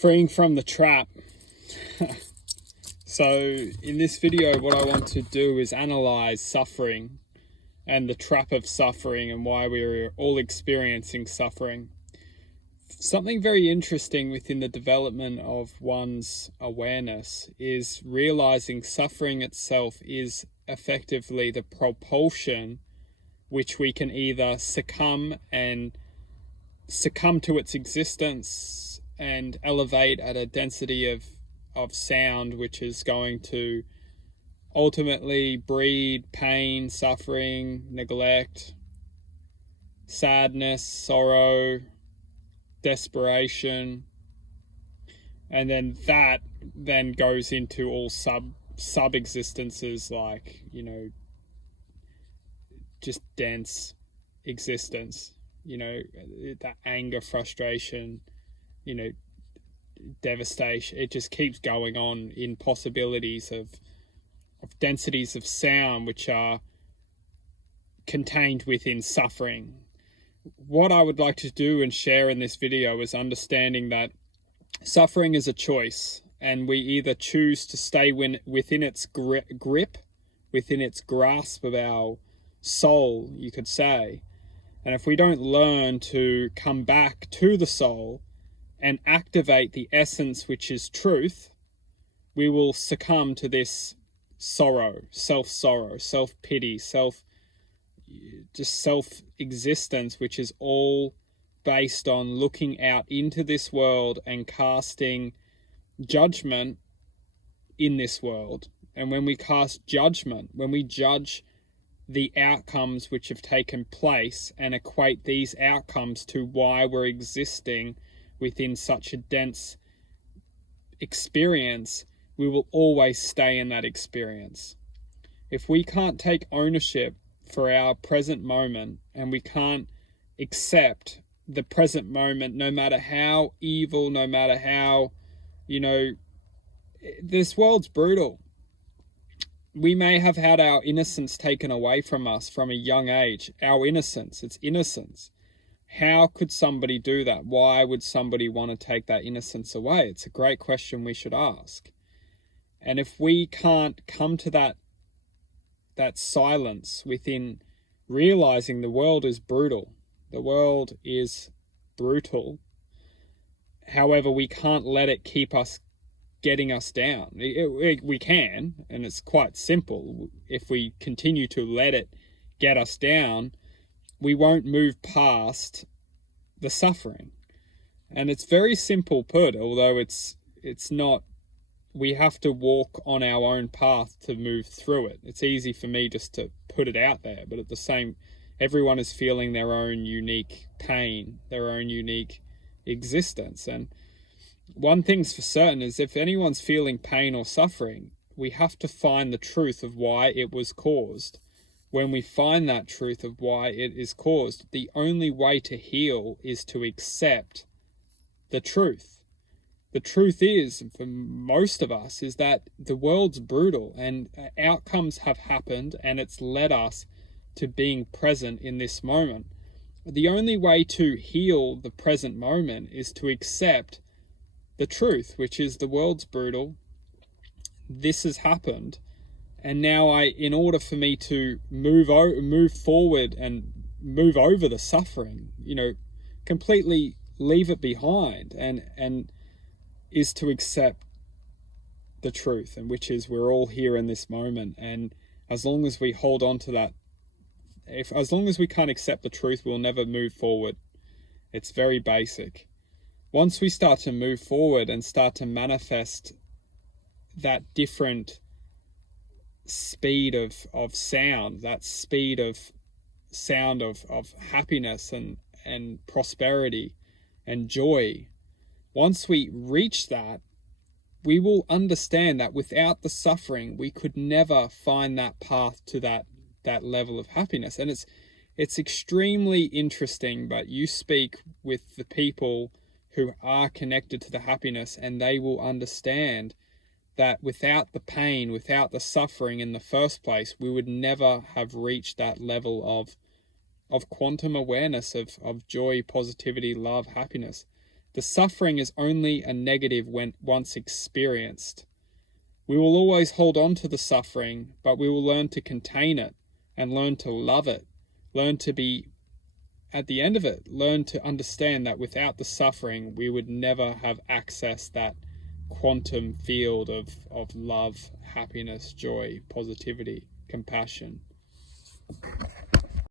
freeing from the trap. So in this video, what I want to do is analyze suffering and the trap of suffering and why we're all experiencing suffering. Something very interesting within the development of one's awareness is realizing suffering itself is effectively the propulsion which we can either succumb to its existence and elevate at a density of sound, which is going to ultimately breed pain, suffering, neglect, sadness, sorrow, desperation, and then that then goes into all sub existences like, just dense existence, that anger, frustration, devastation. It just keeps going on in possibilities of densities of sound which are contained within suffering. What I would like to do and share in this video is understanding that suffering is a choice, and we either choose to stay within its grip, within its grasp of our soul, you could say. And if we don't learn to come back to the soul and activate the essence, which is truth, we will succumb to this sorrow, self-pity, self-existence, which is all based on looking out into this world and casting judgment in this world. And when we cast judgment, when we judge the outcomes which have taken place and equate these outcomes to why we're existing within such a dense experience, we will always stay in that experience. If we can't take ownership for our present moment, and we can't accept the present moment, no matter how evil, no matter how, this world's brutal. We may have had our innocence taken away from us from a young age. Our innocence, it's innocence. How could somebody do that? Why would somebody want to take that innocence away? It's a great question we should ask. And if we can't come to that silence within realizing the world is brutal, the world is brutal. However, we can't let it keep us getting us down. We can, and it's quite simple. If we continue to let it get us down, we won't move past the suffering. And it's very simple put, although it's not. We have to walk on our own path to move through it. It's easy for me just to put it out there, but everyone is feeling their own unique pain, their own unique existence. And one thing's for certain is if anyone's feeling pain or suffering, we have to find the truth of why it was caused. When we find that truth of why it is caused, the only way to heal is to accept the truth. The truth is, for most of us, is that the world's brutal and outcomes have happened, and it's led us to being present in this moment. The only way to heal the present moment is to accept the truth, which is the world's brutal. This has happened. And now in order for me to move forward and move over the suffering, completely leave it behind and is to accept the truth, and which is we're all here in this moment. And as long as we hold on to that, as long as we can't accept the truth, we'll never move forward. It's very basic. Once we start to move forward and start to manifest that different speed of sound, that speed of sound of happiness and prosperity and joy, once we reach that, we will understand that without the suffering, we could never find that path to that level of happiness. And it's extremely interesting, but you speak with the people who are connected to the happiness, and they will understand that without the pain, without the suffering in the first place, we would never have reached that level of quantum awareness of joy, positivity, love, happiness. The suffering is only a negative when once experienced. We will always hold on to the suffering, but we will learn to contain it and learn to love it, learn to be, at the end of it, learn to understand that without the suffering, we would never have accessed that quantum field of love, happiness, joy, positivity, compassion.